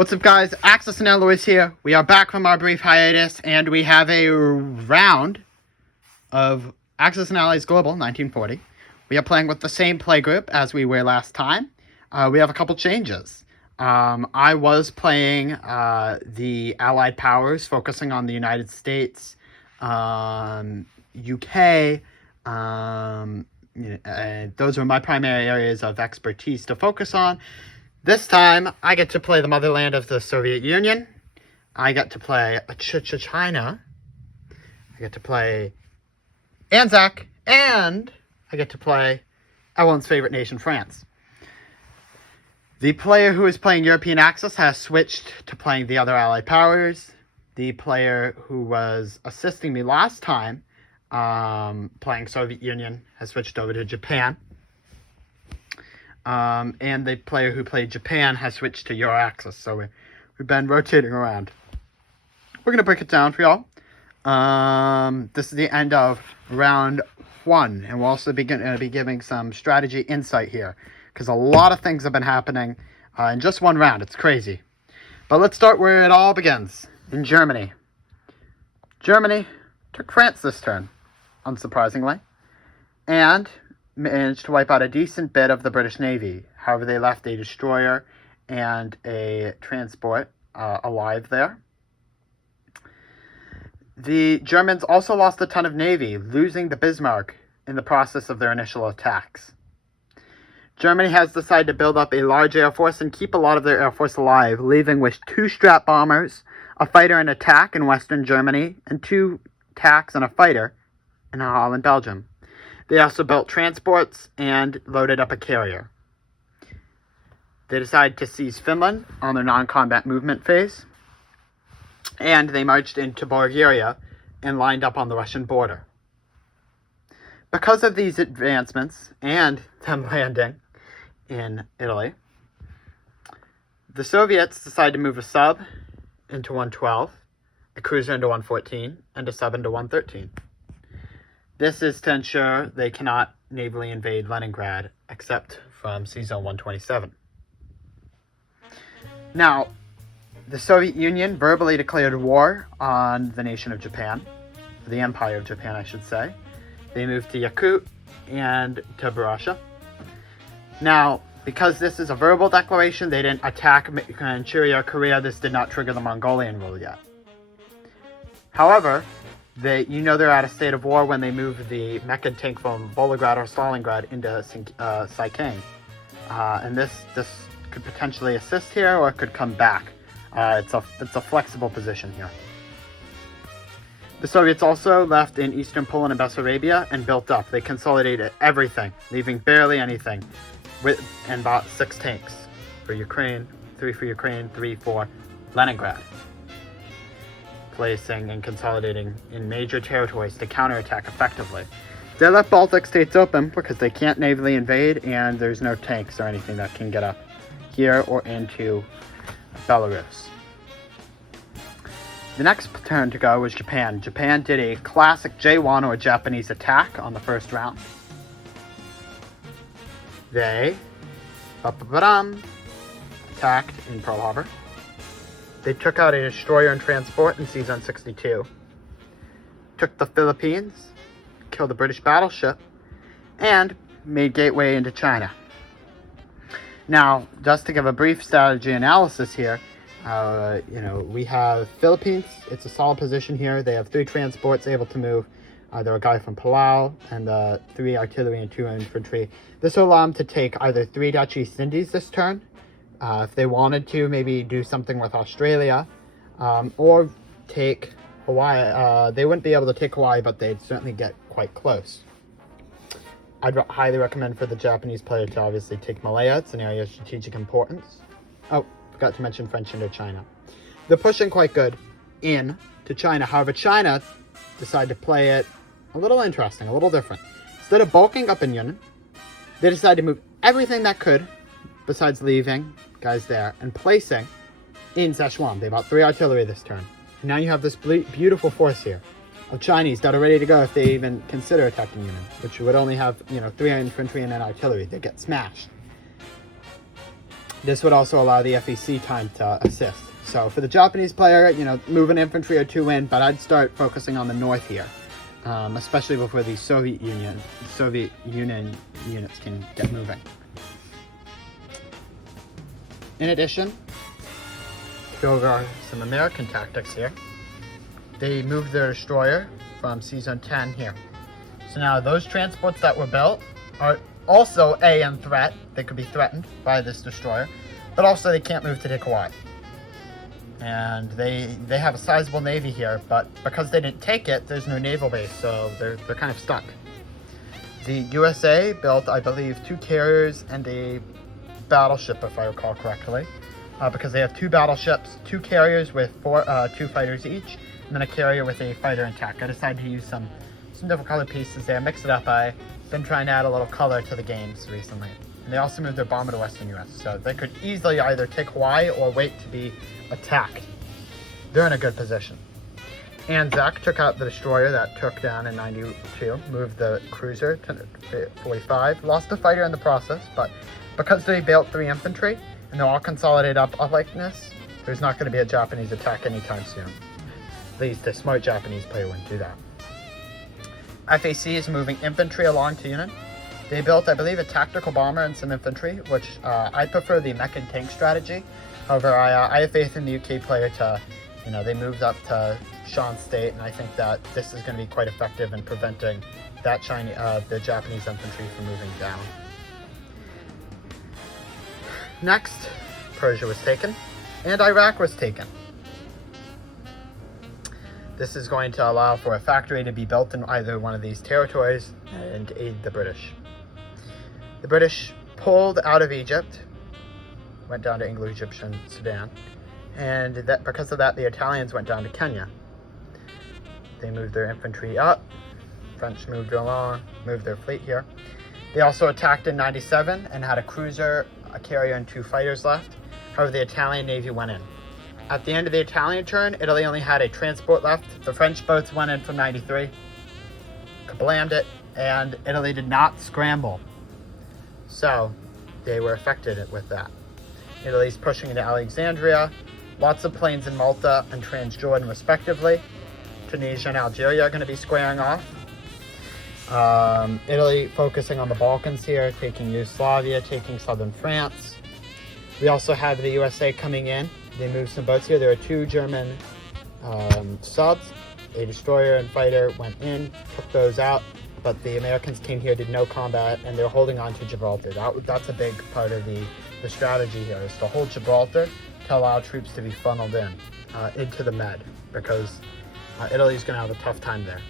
What's up, guys? Axis and Eloise here. We are back from our brief hiatus, and we have a round of Axis and Allies Global 1940. We are playing with the same play group as we were last time. We have a couple changes. I was playing the Allied powers, focusing on the United States, UK. Those are my primary areas of expertise to focus on. This time, I get to play the motherland of the Soviet Union. I get to play China. I get to play Anzac. And I get to play everyone's favorite nation, France. The player who is playing European Axis has switched to playing the other Allied powers. The player who was assisting me last time, playing Soviet Union, has switched over to Japan. And the player who played Japan has switched to Euro Axis. So we've been rotating around. We're going to break it down for y'all. This is the end of round 1. And we'll also be giving some strategy insight here, because a lot of things have been happening in just one round. It's crazy. But let's start where it all begins, in Germany. Germany took France this turn, unsurprisingly, and managed to wipe out a decent bit of the British Navy. However, they left a destroyer and a transport alive there. The Germans also lost a ton of navy, losing the Bismarck in the process of their initial attacks. Germany has decided to build up a large air force and keep a lot of their air force alive, leaving with 2 Strat bombers, a fighter and attack in Western Germany, and 2 attacks and a fighter in Holland, Belgium. They also built transports and loaded up a carrier. They decided to seize Finland on their non-combat movement phase, and they marched into Bulgaria and lined up on the Russian border. Because of these advancements and them landing in Italy, the Soviets decided to move a sub into 112, a cruiser into 114, and a sub into 113. This is to ensure they cannot navally invade Leningrad, except from Sea Zone 127. Now, the Soviet Union verbally declared war on the nation of Japan, the Empire of Japan, I should say. They moved to Yakut and to Buryatia. Now, because this is a verbal declaration, they didn't attack Manchuria or Korea. This did not trigger the Mongolian rule yet. However, they're at a state of war when they move the Mekhan tank from Volgograd or Stalingrad into Saiken. And this could potentially assist here, or it could come back. It's a flexible position here. The Soviets also left in eastern Poland and Bessarabia and built up. They consolidated everything, leaving barely anything, and bought 6 tanks for Ukraine, 3 for Ukraine, 3 for Leningrad, placing and consolidating in major territories to counterattack effectively. They left Baltic states open because they can't navally invade, and there's no tanks or anything that can get up here or into Belarus. The next turn to go was Japan. Japan did a classic J1 or Japanese attack on the first round. They attacked in Pearl Harbor. They took out a destroyer and transport in Sea Zone 62, took the Philippines, killed a British battleship, and made gateway into China. Now, just to give a brief strategy analysis here, we have Philippines. It's a solid position here. They have 3 transports able to move. They're a guy from Palau, and 3 artillery and 2 infantry. This will allow them to take either 3 Dutch East Indies this turn, if they wanted to, maybe do something with Australia, or take Hawaii. They wouldn't be able to take Hawaii, but they'd certainly get quite close. I'd highly recommend for the Japanese player to obviously take Malaya. It's an area of strategic importance. Oh, forgot to mention French Indochina. They're pushing quite good in to China. However, China decided to play it a little interesting, a little different. Instead of bulking up in Yunnan, they decided to move everything that could, besides leaving guys there, and placing in Szechuan. They bought 3 artillery this turn. And now you have this beautiful force here of Chinese that are ready to go if they even consider attacking Yunnan, which would only have, 3 infantry and an artillery. They get smashed. This would also allow the FEC time to assist. So for the Japanese player, move an infantry or two in, but I'd start focusing on the north here, especially before the Soviet Union units can get moving. In addition, to go over some American tactics here, they moved their destroyer from Season 10 here. So now those transports that were built are also in threat. They could be threatened by this destroyer, but also they can't move to take Hawaii. And they have a sizable navy here, but because they didn't take it, there's no naval base, so they're kind of stuck. The USA built, I believe, 2 carriers and a battleship, if I recall correctly, because they have 2 battleships, 2 carriers with 2 fighters each, and then a carrier with a fighter and attack. I decided to use some different color pieces there, mix it up. I've been trying to add a little color to the games recently. And they also moved their bomber to Western US, so they could easily either take Hawaii or wait to be attacked. They're in a good position. Anzac took out the destroyer that took down in 92, moved the cruiser to 45, lost a fighter in the process, but because they built 3 infantry and they're all consolidated up like this, there's not going to be a Japanese attack anytime soon. At least a smart Japanese player wouldn't do that. FAC is moving infantry along to Yunnan. They built, I believe, a tactical bomber and some infantry, which I prefer the mech and tank strategy. However, I have faith in the UK player to, they moved up to Shan State, and I think that this is going to be quite effective in preventing that the Japanese infantry from moving down. Next, Persia was taken, and Iraq was taken. This is going to allow for a factory to be built in either one of these territories and aid the British. The British pulled out of Egypt, went down to Anglo-Egyptian Sudan, and because of that, the Italians went down to Kenya. They moved their infantry up, French moved along, moved their fleet here. They also attacked in 97 and had a cruiser, a carrier, and 2 fighters left. However, the Italian Navy went in. At the end of the Italian turn, Italy only had a transport left. The French boats went in from 93, kablammed it, and Italy did not scramble. So they were affected with that. Italy's pushing into Alexandria. Lots of planes in Malta and Transjordan, respectively. Tunisia and Algeria are going to be squaring off. Italy focusing on the Balkans here, taking Yugoslavia, taking southern France. We also have the USA coming in. They moved some boats here. There are 2 German subs. A destroyer and fighter went in, took those out, but the Americans came here, did no combat, and they're holding on to Gibraltar. That's a big part of the strategy here, is to hold Gibraltar to allow troops to be funneled into the Med, because Italy's going to have a tough time there.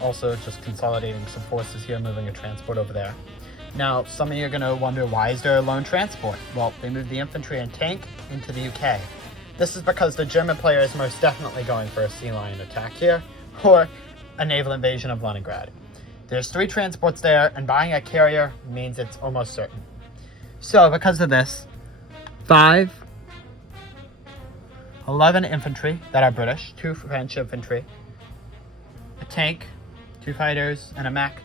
Also, just consolidating some forces here, moving a transport over there. Now, some of you are going to wonder, why is there a lone transport? Well, they moved the infantry and tank into the UK. This is because the German player is most definitely going for a sea lion attack here, or a naval invasion of Leningrad. There's 3 transports there, and buying a carrier means it's almost certain. So, because of this, 11 infantry that are British, 2 French infantry, a tank, 2 fighters, and a mech,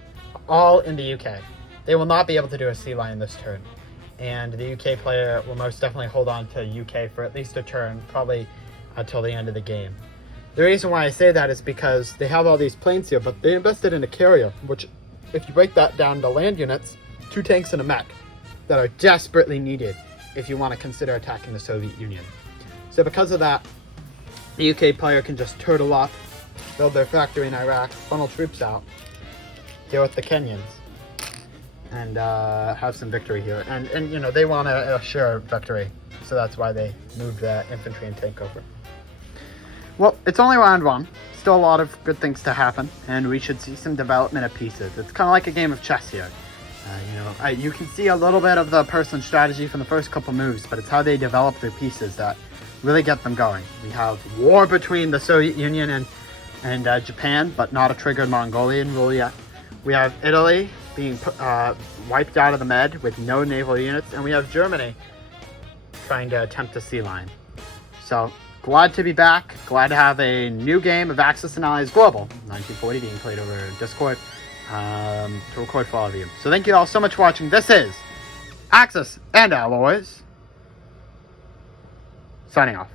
all in the UK. They will not be able to do a sea lion this turn, and the UK player will most definitely hold on to UK for at least a turn, probably until the end of the game. The reason why I say that is because they have all these planes here, but they invested in a carrier, which, if you break that down to land units, 2 tanks and a mech that are desperately needed if you want to consider attacking the Soviet Union. So because of that, the UK player can just turtle up, build their factory in Iraq, funnel troops out, deal with the Kenyans, and have some victory here. And they want to assure victory, so that's why they moved the infantry and tank over. Well, it's only round 1. Still a lot of good things to happen, and we should see some development of pieces. It's kind of like a game of chess here. You can see a little bit of the person's strategy from the first couple moves, but it's how they develop their pieces that really get them going. We have war between the Soviet Union and Japan, but not a triggered Mongolian rule yet. We have Italy being wiped out of the Med with no naval units, and we have Germany trying to attempt a sea lion. So, glad to be back. Glad to have a new game of Axis and Allies Global 1940 being played over Discord to record for all of you. So thank you all so much for watching. This is Axis and Alloys. Signing off.